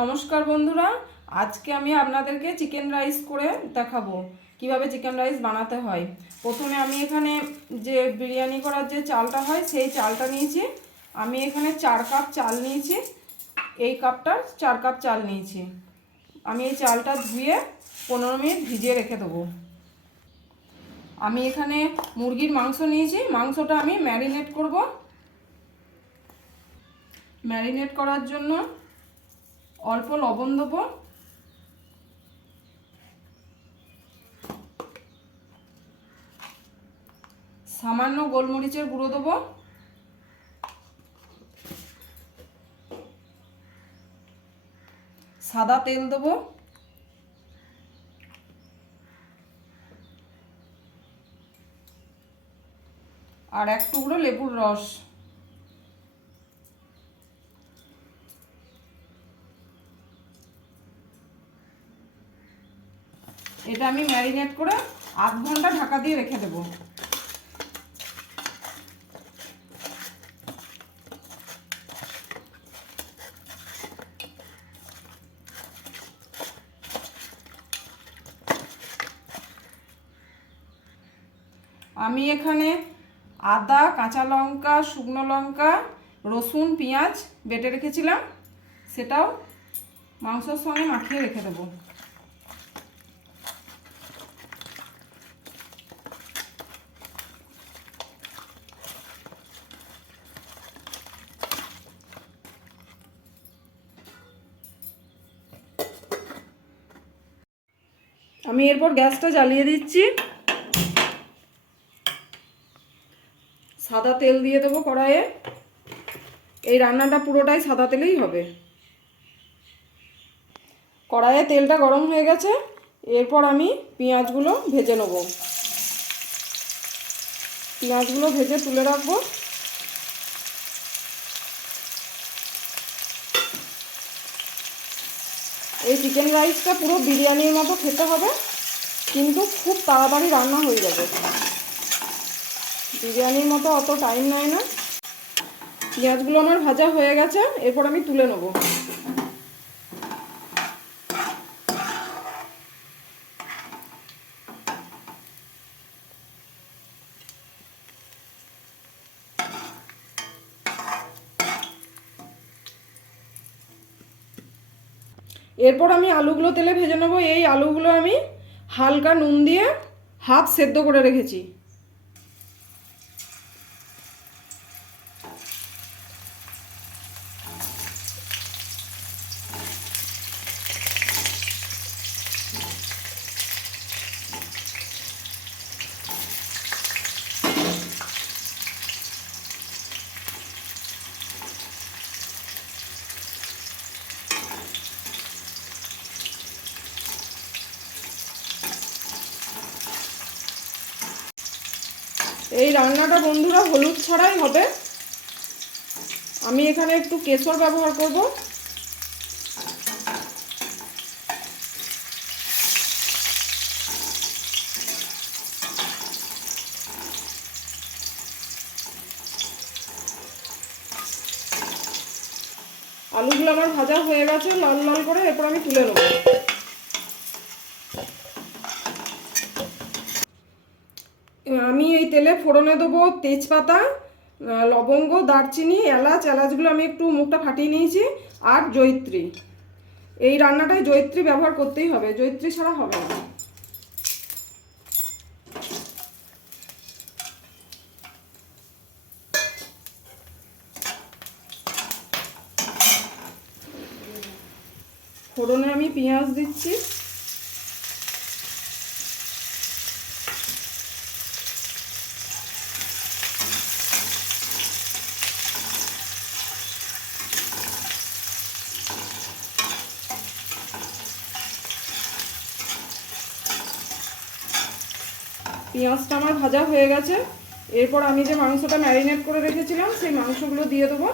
নমস্কার বন্ধুরা, আজকে আমি আপনাদেরকে চিকেন রাইস করে দেখাবো কিভাবে চিকেন রাইস বানাতে হয়। প্রথমে আমি এখানে যে বিরিয়ানি করার যে চালটা হয় সেই চালটা নিয়েছি। আমি এখানে 4 কাপ চাল নিয়েছি। এই কাপটার 4 কাপ চাল নিয়েছি। আমি এই চালটা ধুয়ে 15 মিনিট ভিজিয়ে রেখে দেবো। আমি এখানে মুরগির মাংস নিয়েছি। মাংসটা আমি ম্যারিনেট করব। ম্যারিনেট করার জন্য অল্প লবণ দেবো, সামান্য গোলমরিচের গুঁড়ো দেবো, সাদা তেল দেবো, আর 1 টুকরো লেবুর রস। এটা আমি ম্যারিনেট করে আধ ঘন্টা ঢাকা দিয়ে রেখে দেবো। আমি এখানে আদা, কাঁচা লঙ্কা, শুকনো লঙ্কা, রসুন, পেঁয়াজ বেটে রেখেছিলাম, সেটাও মাংসের সঙ্গে মাখিয়ে রেখে দেবো। আমি এরপর গ্যাসটা জ্বালিয়ে দিচ্ছি। সাদা তেল দিয়ে দেবো কড়াইয়ে। এই রান্নাটা পুরোটাই সাদা তেলেই হবে। কড়াইয়ে তেলটা গরম হয়ে গেছে। এরপর আমি পেঁয়াজগুলো ভেজে নেব। পেঁয়াজগুলো ভেজে তুলে রাখবো। এই চিকেন রাইসটা পুরো বিরিয়ানির মতো খেতে হবে, কিন্তু খুব তাড়াতাড়ি রান্না হয়ে যাবে। বিরিয়ানির মতো অত টাইম নেয় না। পেঁয়াজগুলো আমার ভাজা হয়ে গেছে। এরপর আমি তুলে নেব। এরপর আমি আলুগুলো তেলে ভেজে নেব। এই আলুগুলো আমি হালকা নুন দিয়ে হাফ সেদ্ধ করে রেখেছি। এই রান্নাটা বন্ধুরা হলুদ ছাড়াই হবে। আমি এখানে একটু কেশর ব্যবহার করব। আলুগুলো আমার ভাজা হয়ে গেছে লাল লাল করে। এরপর আমি তুলে নেব। আমি এই তেলে ফোড়নে দেবো তেজপাতা, লবঙ্গ, দারচিনি, এলাচ। এলাচগুলো আমি একটু মুখটা ফাটিয়ে নিয়েছি। আর জয়িত্রী। এই রান্নাটায় জয়িত্রী ব্যবহার করতেই হবে, জয়িত্রী ছাড়া হবে না। ফোড়নে আমি পেঁয়াজ দিচ্ছি। পেঁয়াজটা আমার ভাজা হয়ে গেছে। এরপর আমি যে মাংসটা ম্যারিনেট করে রেখেছিলাম সেই মাংসগুলো দিয়ে দেবো।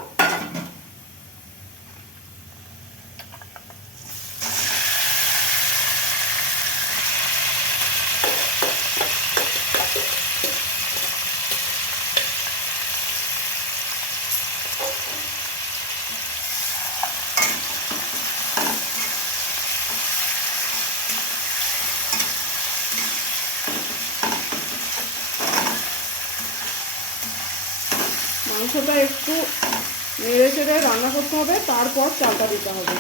মাংসটা একটু নেড়ে চেড়ে রান্না করতে হবে, তারপর চালটা দিতে হবে।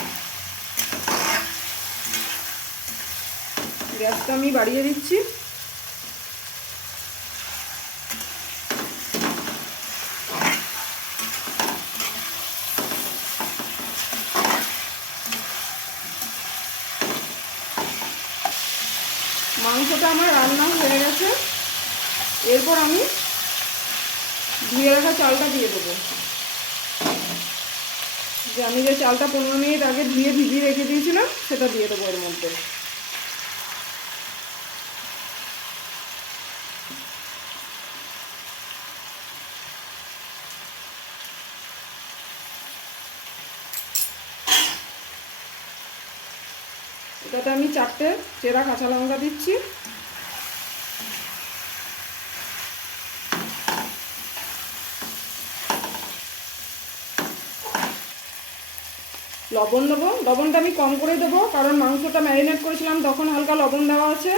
গ্যাসটা আমি বাড়িয়ে দিচ্ছি। মাংসটা আমার রান্না হয়ে গেছে। এরপর আমি ধুয়ে রাখা চালটা দিয়ে দেবো। যে আমি যে চালটা 15 মিনিট আগে ধুয়ে ভিজিয়ে রেখে দিয়েছিলাম সেটা দিয়ে দেবো এর মধ্যে। এটাতে আমি 4টে চেরা কাঁচা লঙ্কা দিচ্ছি। লবণ দেবো। লবণটা আমি কম করে দেবো, কারণ মাংসটা ম্যারিনেট করেছিলাম তখন হালকা লবণ দেওয়া আছে।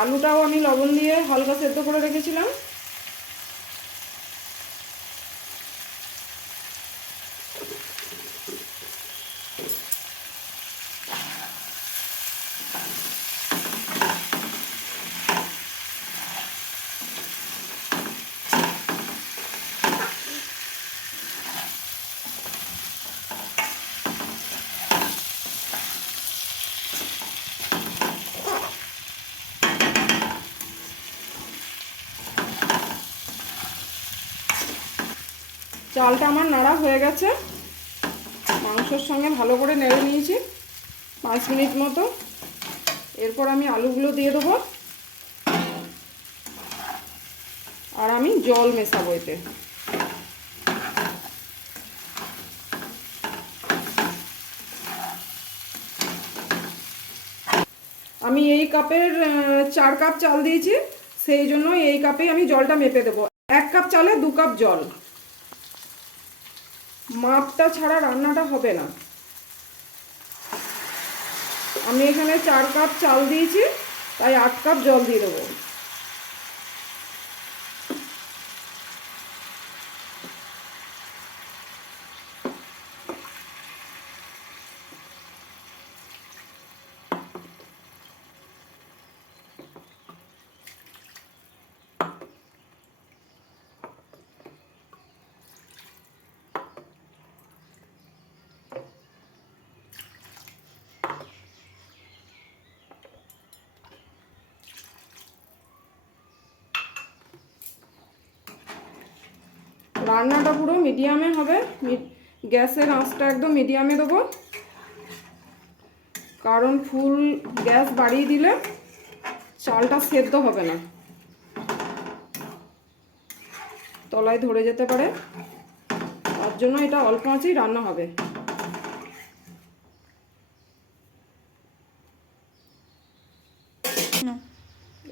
আলুটাও আমি লবণ দিয়ে হালকা সেদ্ধ করে রেখেছিলাম। চালটা আমার নাড়া হয়ে গেছে, মাংসের সঙ্গে ভালো করে নেড়ে নিয়েছি 5 মিনিট মতো। এরপর আমি আলুগুলো দিয়ে দেবো, আর আমি জল মেশাবো এতে। আমি এই কাপের 4 কাপ চাল দিয়েছি, সেই জন্য এই কাপেই আমি জলটা মেপে দেবো। 1 কাপ চালে 2 কাপ জল। মাপটা ছাড়া রান্নাটা হবে না। আমি এখানে 4 কাপ চাল দিয়েছি, তাই 8 কাপ জল দিয়ে দেবো। রান্নাটা পুরো মিডিয়ামে হবে। গ্যাসের আঁচটা একদম মিডিয়ামে দেবো, কারণ ফুল গ্যাস বাড়িয়ে দিলে চালটা সেদ্ধ হবে না, তলায় ধরে যেতে পারে। তার জন্য এটা অল্প আঁচেই রান্না হবে।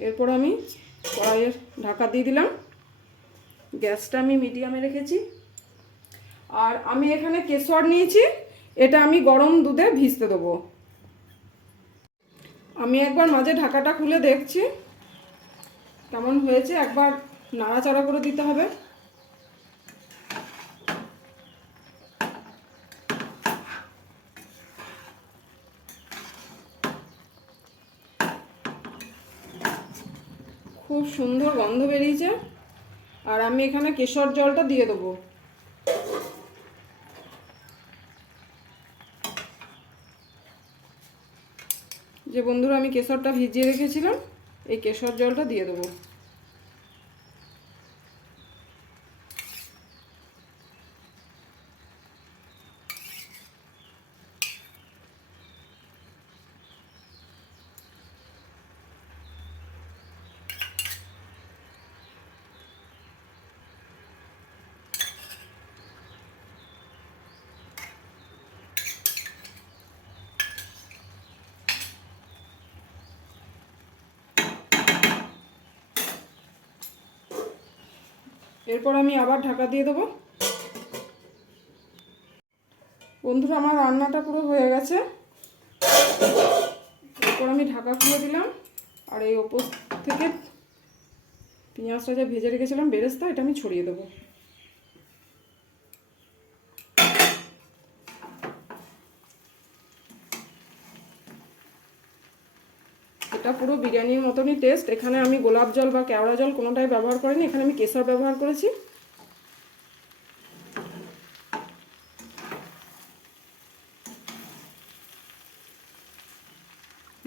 এরপর আমি কড়াইয়ের ঢাকা দিয়ে দিলাম। গ্যাসটা আমি মিডিয়ামে রেখেছি। আর আমি এখানে কেশর নিয়েছি, এটা আমি গরম দুধে ভিজতে দেবো। আমি একবার মাঝে ঢাকাটা খুলে দেখছি কেমন হয়েছে, একবার নাড়াচাড়া করে দিতে হবে। খুব সুন্দর গন্ধ বেরিয়েছে। আর আমি এখানে কেশর জলটা দিয়ে দেবো। যে বন্ধুরা আমি কেশরটা ভিজিয়ে রেখেছিলাম, এই কেশর জলটা দিয়ে দেবো। এরপর আমি আবার ঢাকা দিয়ে দেবো। বন্ধুরা আমার রান্নাটা পুরো হয়ে গেছে। এরপর আমি ঢাকা খুলে দিলাম, আর এই ওপর থেকে পেঁয়াজটা যে ভেজে রেখেছিলাম বেরেস্তা, এটা আমি ছড়িয়ে দেবো। এটা পুরো বিরিয়ানির মতনই টেস্ট। এখানে আমি গোলাপ জল বা কেওড়া জল কোনোটাই ব্যবহার করিনি, এখানে আমি কেশর ব্যবহার করেছি।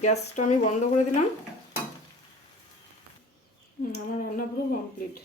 গ্যাসটা আমি বন্ধ করে দিলাম। আমার রান্না পুরো কমপ্লিট।